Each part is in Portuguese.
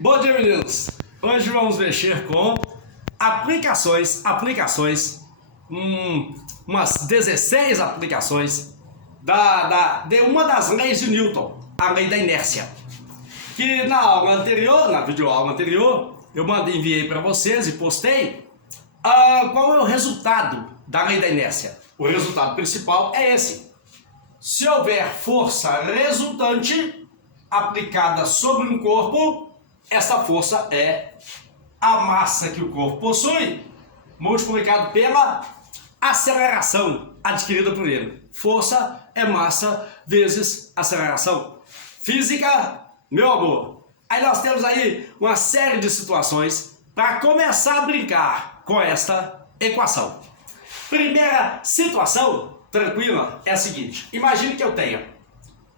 Bom dia, meninos! Hoje vamos mexer com aplicações, umas 16 aplicações de uma das leis de Newton, a lei da inércia. Que na aula anterior, na videoaula anterior, eu enviei para vocês e postei qual é o resultado da lei da inércia. O resultado principal é esse. Se houver força resultante aplicada sobre um corpo, essa força é a massa que o corpo possui, multiplicado pela aceleração adquirida por ele. Força é massa vezes aceleração. Física, meu amor. Aí nós temos aí uma série de situações para começar a brincar com esta equação. Primeira situação, tranquila, é a seguinte. Imagine que eu tenha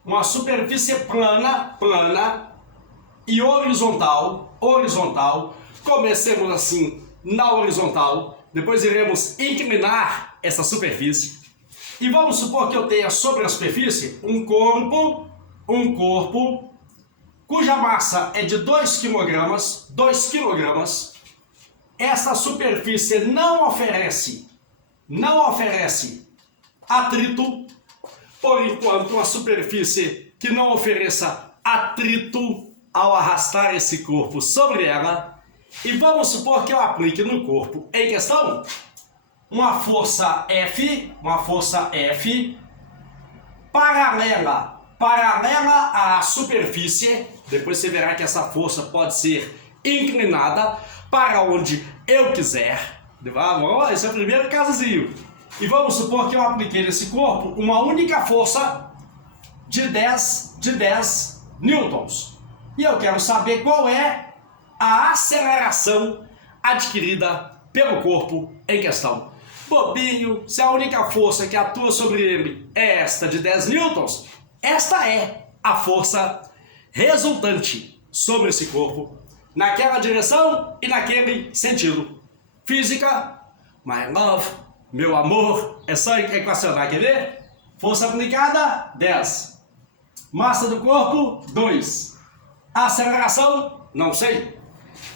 uma superfície plana e horizontal. Comecemos assim na horizontal, depois iremos inclinar essa superfície. E vamos supor que eu tenha sobre a superfície um corpo cuja massa é de 2 kg. Essa superfície não oferece atrito. Por enquanto, uma superfície que não ofereça atrito ao arrastar esse corpo sobre ela. E vamos supor que eu aplique no corpo em questão uma força F paralela à superfície. Depois você verá que essa força pode ser inclinada para onde eu quiser. Esse é o primeiro casozinho. E vamos supor que eu apliquei nesse corpo uma única força de 10 newtons. E eu quero saber qual é a aceleração adquirida pelo corpo em questão. Bobinho, se a única força que atua sobre ele é esta de 10 newtons, esta é a força resultante sobre esse corpo, naquela direção e naquele sentido. Física, my love, meu amor, é só equacionar, quer ver? Força aplicada, 10. Massa do corpo, 2. Aceleração, não sei.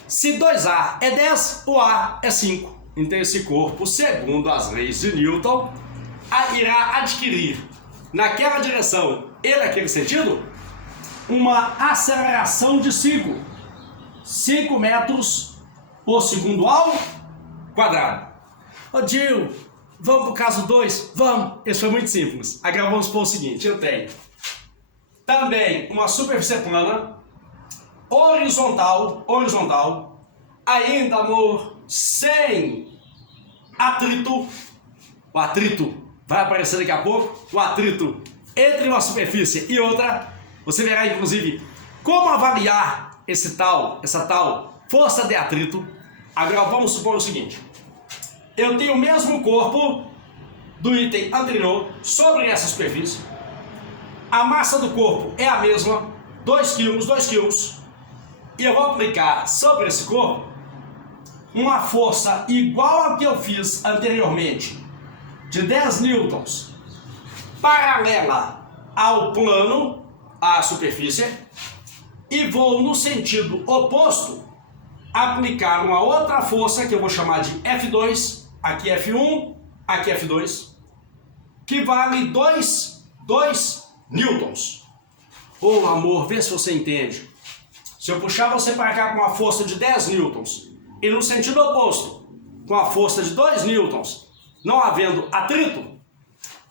Se 2A é 10, o A é 5. Então esse corpo, segundo as leis de Newton, irá adquirir naquela direção e naquele sentido uma aceleração de 5 metros por segundo ao quadrado. Ô Gil, vamos para o caso 2? Vamos! Esse foi muito simples. Agora vamos para o seguinte, eu tenho também uma superfície plana, horizontal, ainda, amor, sem atrito. O atrito vai aparecer daqui a pouco. O atrito entre uma superfície e outra. Você verá, inclusive, como avaliar essa tal força de atrito. Agora vamos supor o seguinte. Eu tenho o mesmo corpo do item anterior sobre essa superfície. A massa do corpo é a mesma, 2 kg. E eu vou aplicar sobre esse corpo uma força igual a que eu fiz anteriormente, de 10 newtons, paralela ao plano, à superfície, e vou no sentido oposto aplicar uma outra força que eu vou chamar de F2, aqui F1, aqui F2, que vale 2 newtons. Ô amor, vê se você entende. Se eu puxar você para cá com uma força de 10 newtons e no sentido oposto, com a força de 2 newtons, não havendo atrito,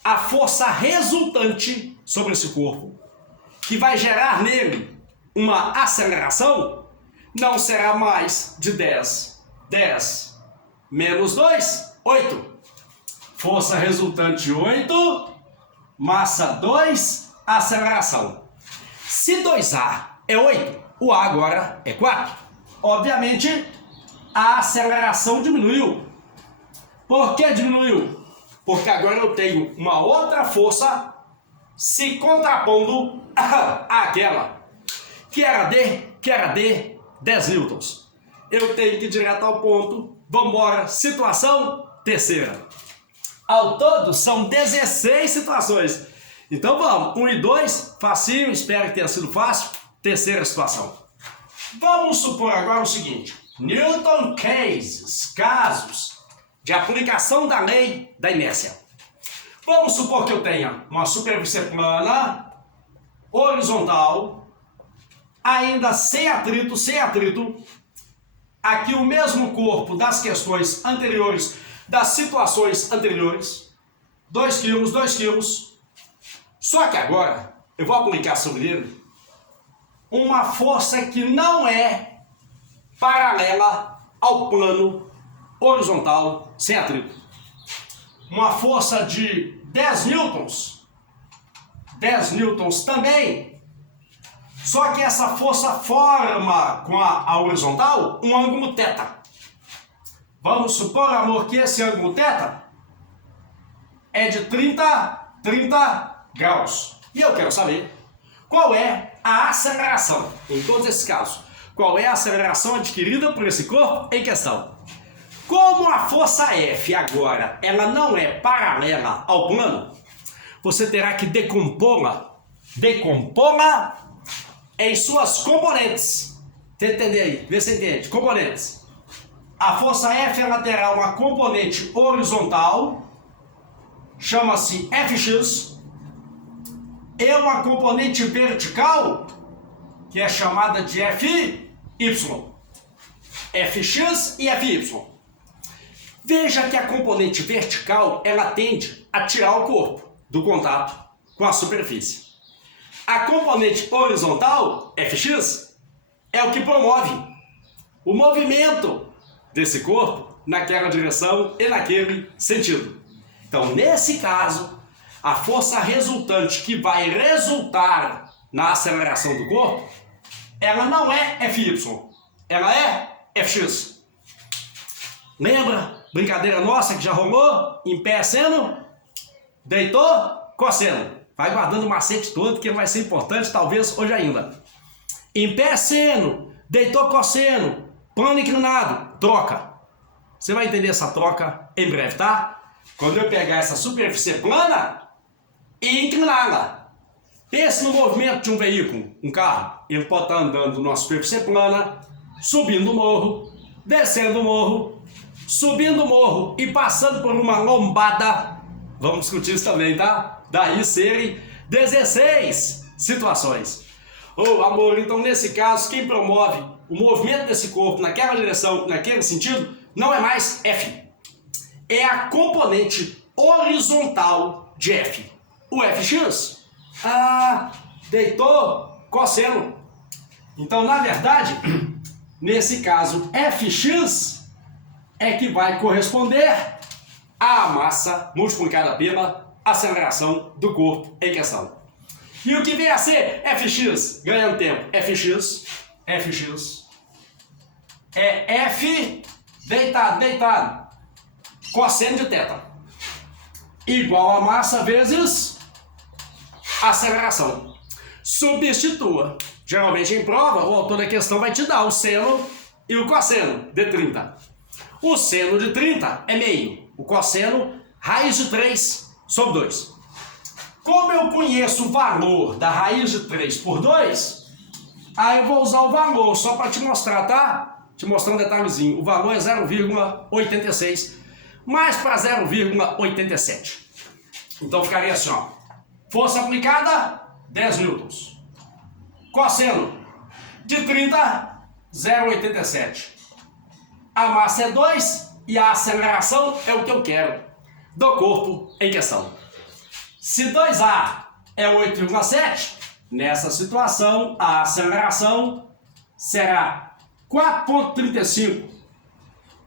a força resultante sobre esse corpo, que vai gerar nele uma aceleração, não será mais de 10. 10 menos 2, 8. Força resultante 8, massa 2, aceleração. Se 2A é 8, o A agora é 4. Obviamente, a aceleração diminuiu. Por que diminuiu? Porque agora eu tenho uma outra força se contrapondo àquela, que era de 10 newtons. Eu tenho que ir direto ao ponto. Vamos embora. Situação terceira. Ao todo, são 16 situações. Então vamos. 1 e 2, facinho, espero que tenha sido fácil. Terceira situação. Vamos supor agora o seguinte: Newton cases, casos de aplicação da lei da inércia. Vamos supor que eu tenha uma superfície plana, horizontal, ainda sem atrito, aqui o mesmo corpo das questões anteriores, das situações anteriores, 2 quilos, só que agora eu vou aplicar sobre ele uma força que não é paralela ao plano horizontal sem atrito. Uma força de 10 newtons. 10 newtons também. Só que essa força forma com a horizontal um ângulo θ. Vamos supor, amor, que esse ângulo θ é de 30 graus. E eu quero saber qual é a aceleração, em todos esses casos. Qual é a aceleração adquirida por esse corpo em questão? Como a força F agora, ela não é paralela ao plano, você terá que decompô-la em suas componentes. Tenta entender aí, vê se entende. Componentes. A força F, ela terá uma componente horizontal, chama-se Fx, e uma componente vertical, que é chamada de Fy. Fx e Fy. Veja que a componente vertical, ela tende a tirar o corpo do contato com a superfície. A componente horizontal, Fx, é o que promove o movimento desse corpo naquela direção e naquele sentido. Então, nesse caso, a força resultante que vai resultar na aceleração do corpo, ela não é Fy, ela é Fx. Lembra? Brincadeira nossa que já rolou? Em pé seno, deitou, cosseno. Vai guardando o macete todo que vai ser importante, talvez hoje ainda. Em pé seno, deitou, cosseno, plano inclinado, troca. Você vai entender essa troca em breve, tá? Quando eu pegar essa superfície plana e incliná-la. Pense no movimento de um veículo, um carro. Ele pode estar andando numa superfície plana, subindo o morro, descendo o morro, subindo o morro e passando por uma lombada. Vamos discutir isso também, tá? Daí serem 16 situações. Oh, amor, então nesse caso, quem promove o movimento desse corpo naquela direção, naquele sentido, não é mais F. É a componente horizontal de F. O Fx, deitou, cosseno. Então, na verdade, nesse caso, Fx é que vai corresponder à massa multiplicada pela aceleração do corpo em questão. E o que vem a ser Fx, ganhando tempo? Fx é F deitado, cosseno de θ, igual a massa vezes aceleração. Substitua. Geralmente em prova, o autor da questão vai te dar o seno e o cosseno de 30. O seno de 30 é meio. O cosseno, raiz de 3 sobre 2. Como eu conheço o valor da raiz de 3 por 2, aí eu vou usar o valor só para te mostrar, tá? Te mostrar um detalhezinho. O valor é 0,86, mais para 0,87. Então ficaria assim, ó. Força aplicada, 10 newtons. Cosseno de 30, 0,87. A massa é 2 e a aceleração é o que eu quero do corpo em questão. Se 2A é 8,7, nessa situação a aceleração será 4,35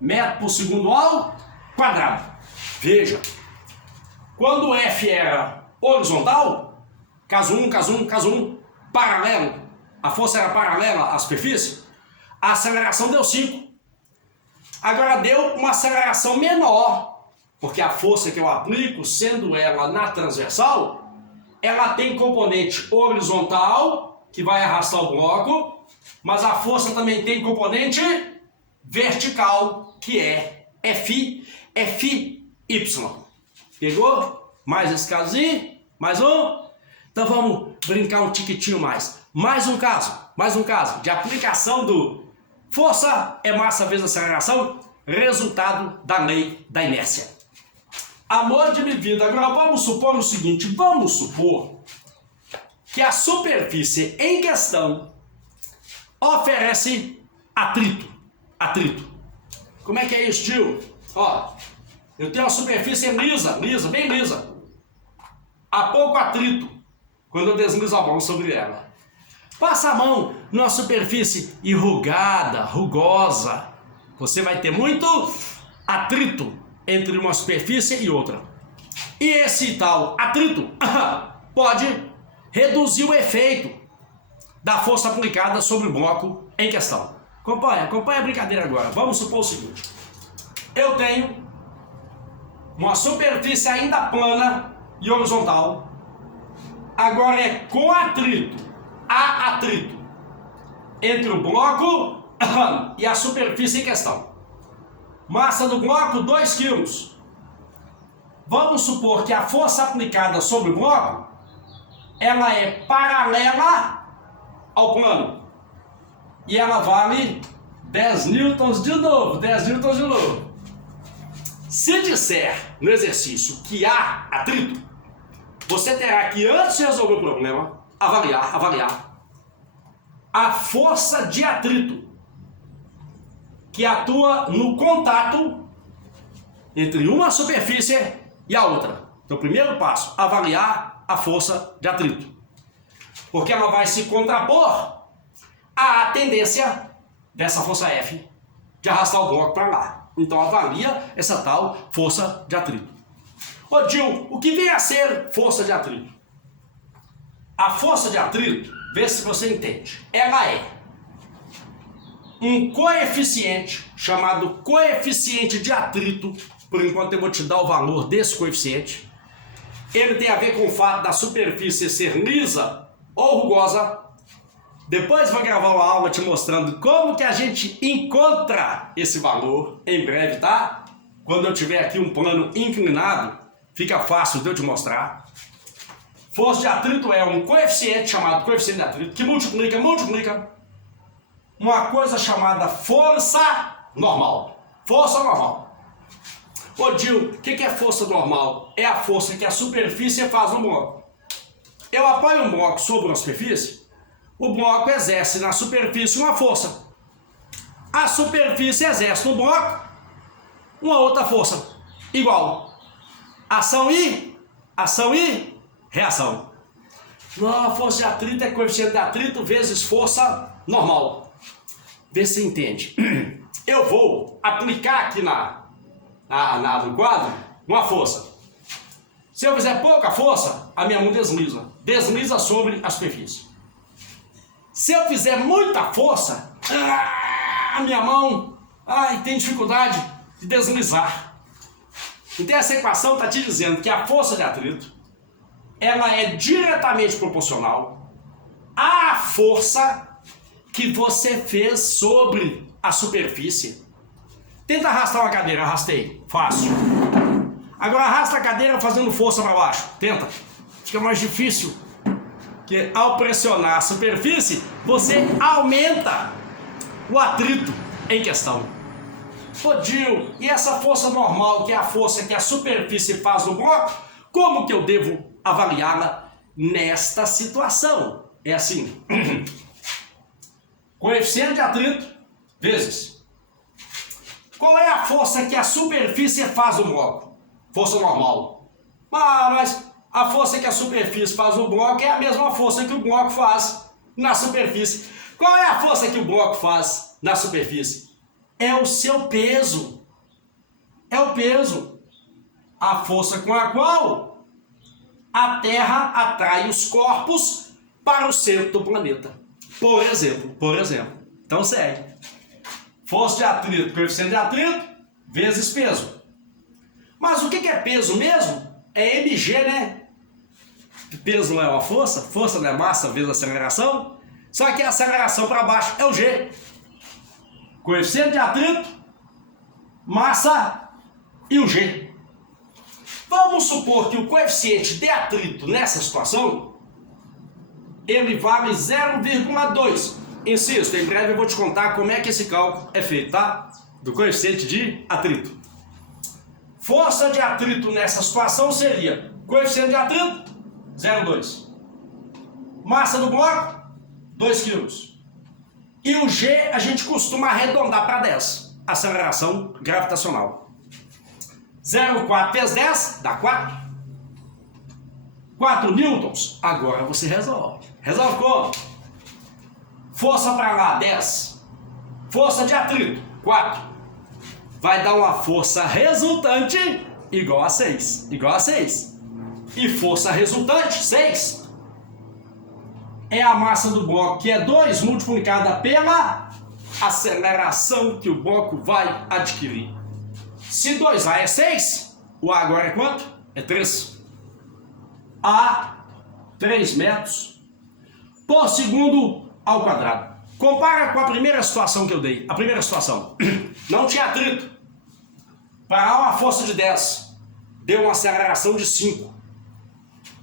metros por segundo ao quadrado. Veja, quando F era horizontal, caso 1, paralelo, a força era paralela à superfície, a aceleração deu 5. Agora deu uma aceleração menor, porque a força que eu aplico, sendo ela na transversal, ela tem componente horizontal, que vai arrastar o bloco, mas a força também tem componente vertical, que é Fy. Pegou? Mais esse casozinho? Mais um? Então vamos brincar um tiquitinho mais. Mais um caso. Mais um caso de aplicação do força é massa vezes aceleração, resultado da lei da inércia. Amor de minha vida, agora vamos supor o seguinte, vamos supor que a superfície em questão oferece atrito. Atrito. Como é que é isso, tio? Ó, eu tenho uma superfície lisa, bem lisa. Há pouco atrito quando eu deslizo a mão sobre ela. Passa a mão numa superfície enrugada, rugosa. Você vai ter muito atrito entre uma superfície e outra. E esse tal atrito pode reduzir o efeito da força aplicada sobre o bloco em questão. Acompanha a brincadeira agora. Vamos supor o seguinte. Eu tenho uma superfície ainda plana e horizontal. Agora é com atrito. Há atrito entre o bloco e a superfície em questão. Massa do bloco 2 kg. Vamos supor que a força aplicada sobre o bloco ela é paralela ao plano. E ela vale 10 newtons de novo, 10 newtons de novo. Se disser no exercício que há atrito, você terá que, antes de resolver o problema, avaliar a força de atrito que atua no contato entre uma superfície e a outra. Então, primeiro passo, avaliar a força de atrito. Porque ela vai se contrapor à tendência dessa força F de arrastar o bloco para lá. Então, avalia essa tal força de atrito. Ô Gil, o que vem a ser força de atrito? A força de atrito, vê se você entende, ela é um coeficiente chamado coeficiente de atrito. Por enquanto eu vou te dar o valor desse coeficiente. Ele tem a ver com o fato da superfície ser lisa ou rugosa. Depois vou gravar uma aula te mostrando como que a gente encontra esse valor em breve, tá? Quando eu tiver aqui um plano inclinado, fica fácil de eu te mostrar. Força de atrito é um coeficiente chamado coeficiente de atrito que multiplica uma coisa chamada força normal. Força normal. Ô Gil, o que é força normal? É a força que a superfície faz no bloco. Eu apoio um bloco sobre uma superfície, o bloco exerce na superfície uma força. A superfície exerce no bloco uma outra força. Igual. Ação e reação. A força de atrito é coeficiente de atrito vezes força normal. Vê se entende. Eu vou aplicar aqui no quadro uma força. Se eu fizer pouca força, a minha mão desliza. Desliza sobre a superfície. Se eu fizer muita força, a minha mão tem dificuldade de deslizar. Então essa equação está te dizendo que a força de atrito ela é diretamente proporcional à força que você fez sobre a superfície. Tenta arrastar uma cadeira, arrastei, fácil. Agora arrasta a cadeira fazendo força para baixo, tenta. Fica mais difícil, porque ao pressionar a superfície, você aumenta o atrito em questão. Ô Gil, e essa força normal, que é a força que a superfície faz no bloco, como que eu devo avaliá-la nesta situação? É assim. Coeficiente de atrito vezes. Qual é a força que a superfície faz no bloco? Força normal. Mas a força que a superfície faz no bloco é a mesma força que o bloco faz na superfície. Qual é a força que o bloco faz na superfície? É o seu peso. É o peso. A força com a qual a Terra atrai os corpos para o centro do planeta. Por exemplo. Então segue. Força de atrito, coeficiente de atrito, vezes peso. Mas o que é peso mesmo? É mg, né? Peso não é uma força, força não é massa vezes aceleração. Só que a aceleração para baixo é o g. Coeficiente de atrito, massa e o g. Vamos supor que o coeficiente de atrito nessa situação, ele vale 0,2. Insisto, em breve eu vou te contar como é que esse cálculo é feito, tá? Do coeficiente de atrito. Força de atrito nessa situação seria coeficiente de atrito 0,2. Massa do bloco 2 kg. E o G a gente costuma arredondar para 10. Aceleração gravitacional. 0,4 vezes 10 dá 4. 4 newtons. Agora você resolve. Resolve como? Força para lá 10. Força de atrito 4. Vai dar uma força resultante igual a 6. Igual a 6. E força resultante 6. É a massa do bloco, que é 2 multiplicada pela aceleração que o bloco vai adquirir. Se 2A é 6, o A agora é quanto? É 3. A 3 metros por segundo ao quadrado. Compara com a primeira situação que eu dei. A primeira situação não tinha atrito. Para uma força de 10, deu uma aceleração de 5.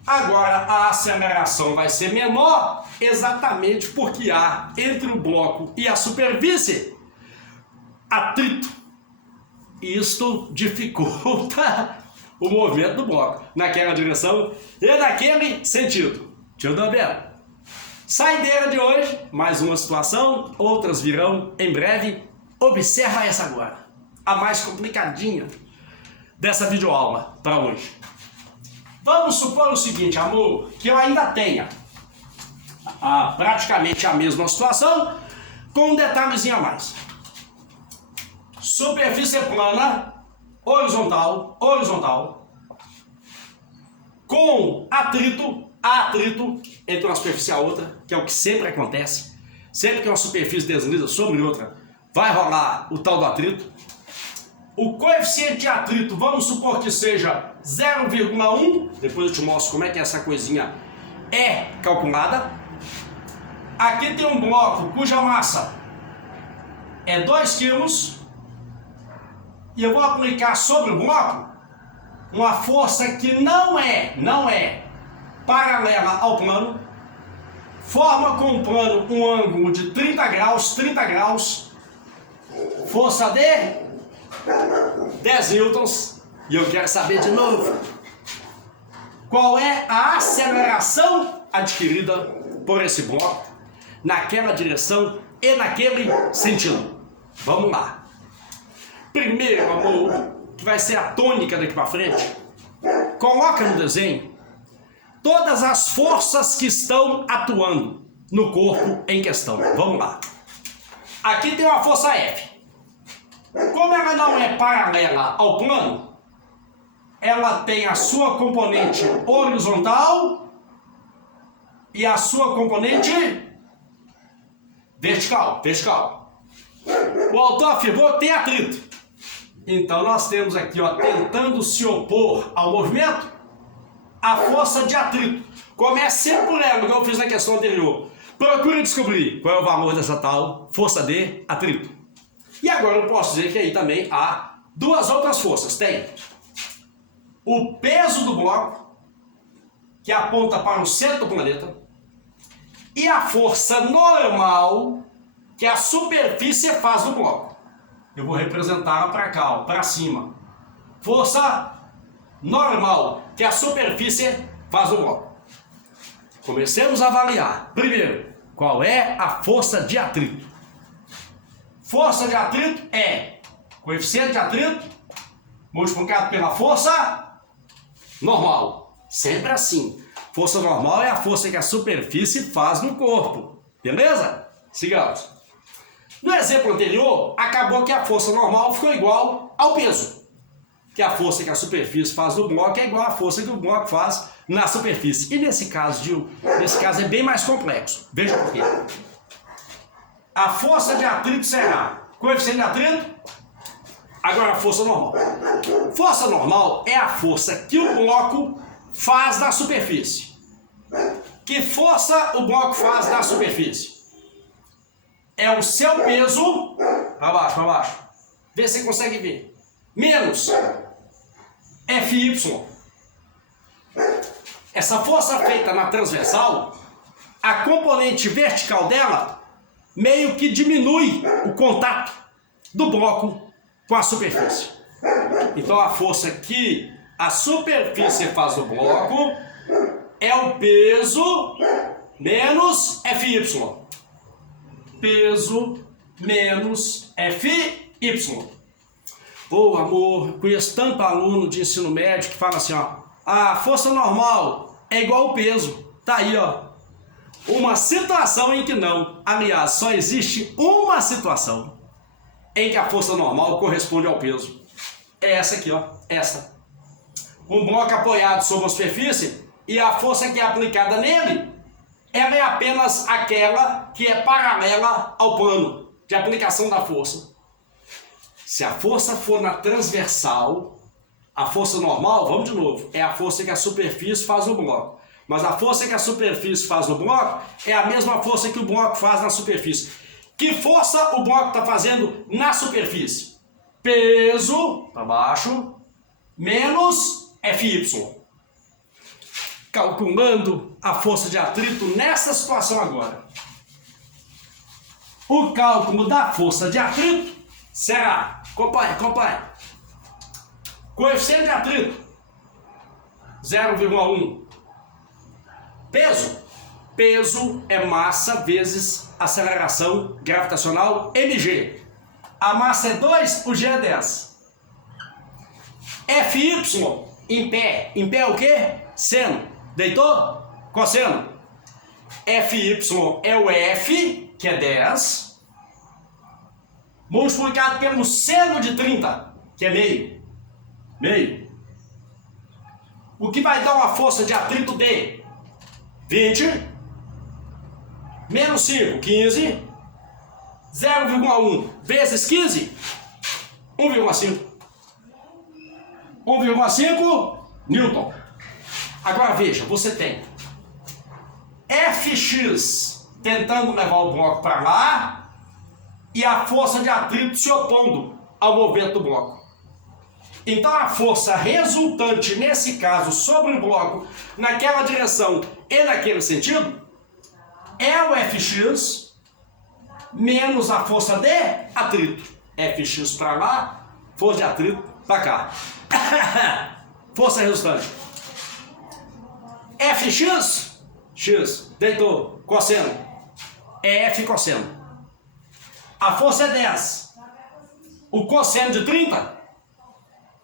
Agora a aceleração vai ser menor exatamente porque há entre o bloco e a superfície atrito. Isto dificulta o movimento do bloco naquela direção e naquele sentido. Tio Dambelo. Saideira de hoje, mais uma situação, outras virão em breve. Observa essa agora, a mais complicadinha dessa videoaula para hoje. Vamos supor o seguinte, amor, que eu ainda tenha praticamente a mesma situação, com um detalhezinho a mais. Superfície plana, horizontal, com atrito entre uma superfície e a outra, que é o que sempre acontece. Sempre que uma superfície desliza sobre outra, vai rolar o tal do atrito. O coeficiente de atrito, vamos supor que seja 0,1. Depois eu te mostro como é que essa coisinha é calculada. Aqui tem um bloco cuja massa é 2 kg. E eu vou aplicar sobre o bloco uma força que não é paralela ao plano. Forma com o plano um ângulo de 30 graus. Força de 10 newtons. E eu quero saber de novo qual é a aceleração adquirida por esse bloco naquela direção e naquele sentido. Vamos lá. Primeiro, amor, que vai ser a tônica daqui para frente, coloca no desenho todas as forças que estão atuando no corpo em questão. Vamos lá. Aqui tem uma força F. Como ela não é paralela ao plano, ela tem a sua componente horizontal e a sua componente vertical. O autor afirmou tem atrito. Então nós temos aqui, ó, tentando se opor ao movimento, a força de atrito. Comece sempre por ela, como eu fiz na questão anterior. Procure descobrir qual é o valor dessa tal força de atrito. E agora eu posso dizer que aí também há duas outras forças. Tem o peso do bloco, que aponta para o centro do planeta, e a força normal que a superfície faz no bloco. Eu vou representá-la para cá, para cima. Força normal que a superfície faz no bloco. Comecemos a avaliar. Primeiro, qual é a força de atrito? Força de atrito é coeficiente de atrito multiplicado pela força normal. Sempre assim. Força normal é a força que a superfície faz no corpo. Beleza? Sigamos. No exemplo anterior, acabou que a força normal ficou igual ao peso. Que a força que a superfície faz no bloco é igual à força que o bloco faz na superfície. E nesse caso é bem mais complexo. Veja por quê. A força de atrito será coeficiente de atrito, agora a força normal. Força normal é a força que o bloco faz na superfície. Que força o bloco faz na superfície? É o seu peso, para baixo, vê se você consegue ver, menos FY. Essa força feita na transversal, a componente vertical dela meio que diminui o contato do bloco com a superfície. Então a força que a superfície faz no bloco é o peso menos Fy. Peso menos Fy. Pô, amor, conheço tanto aluno de ensino médio que fala assim, ó, a força normal é igual ao peso. Tá aí, ó. Uma situação em que não. Aliás, só existe uma situação em que a força normal corresponde ao peso. É essa aqui, ó. Essa. Um bloco apoiado sobre a superfície e a força que é aplicada nele, ela é apenas aquela que é paralela ao plano de aplicação da força. Se a força for na transversal, a força normal, vamos de novo, é a força que a superfície faz no bloco. Mas a força que a superfície faz no bloco é a mesma força que o bloco faz na superfície. Que força o bloco está fazendo na superfície? Peso, para baixo, menos Fy. Calculando a força de atrito nessa situação agora. O cálculo da força de atrito será, acompanhe. Coeficiente de atrito, 0,1. Peso é massa vezes aceleração gravitacional mg. A massa é 2, o g é 10. Fy em pé. Em pé é o quê? Seno. Deitou? Cosseno. Fy é o F, que é 10, multiplicado pelo seno de 30, que é meio. O que vai dar uma força de atrito de 20, menos 5, 15, 0,1 vezes 15, 1,5. 1,5 Newton. Agora veja, você tem Fx tentando levar o bloco para lá e a força de atrito se opondo ao movimento do bloco. Então a força resultante nesse caso sobre o bloco naquela direção e naquele sentido é o Fx menos a força de atrito. Fx para lá, força de atrito para cá. Força resultante. Fx, x, deitou, cosseno, é F cosseno. A força é 10. O cosseno de 30,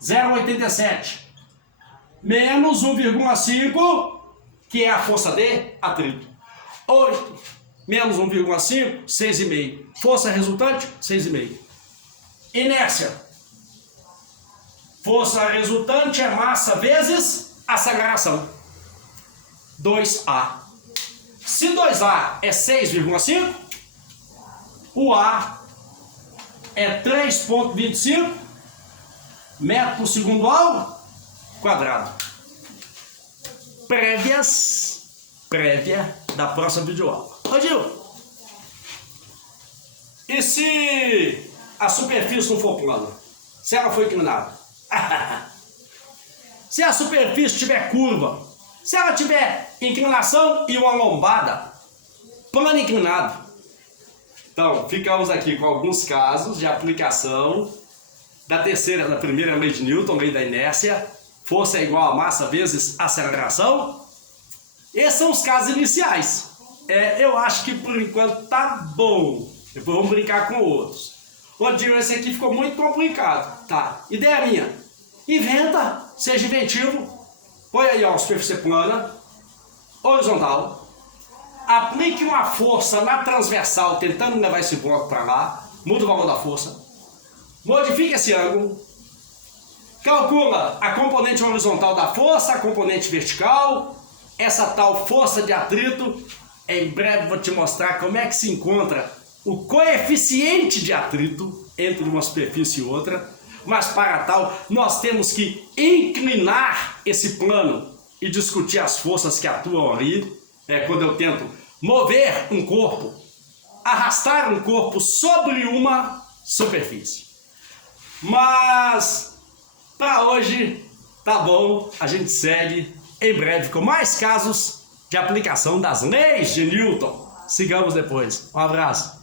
0,87. Menos 1,5, que é a força de atrito. 8 menos 1,5, 6,5. Força resultante, 6,5. Inércia. Força resultante é massa vezes aceleração. 2A. Se 2A é 6,5, o A é 3,25 metros por segundo ao quadrado. Prévia da próxima videoaula. Ô Gil, e se a superfície não for plana? Se ela for inclinada? Se a superfície tiver curva, se ela tiver inclinação e uma lombada, plano inclinado. Então, ficamos aqui com alguns casos de aplicação da primeira lei de Newton, lei da inércia, força é igual a massa vezes aceleração. Esses são os casos iniciais. Eu acho que por enquanto tá bom. Depois vamos brincar com outros. Ô Dio, esse aqui ficou muito complicado. Tá, ideia minha. Inventa, seja inventivo. Põe aí, ó, superfície plana, horizontal. Aplique uma força na transversal, tentando levar esse bloco para lá. Muda o valor da força. Modifique esse ângulo. Calcula a componente horizontal da força, a componente vertical. Essa tal força de atrito. Em breve vou te mostrar como é que se encontra o coeficiente de atrito entre uma superfície e outra. Mas para tal, nós temos que inclinar esse plano e discutir as forças que atuam ali. Quando eu tento mover um corpo, arrastar um corpo sobre uma superfície. Mas, para hoje, tá bom. A gente segue em breve com mais casos de aplicação das leis de Newton. Sigamos depois. Um abraço.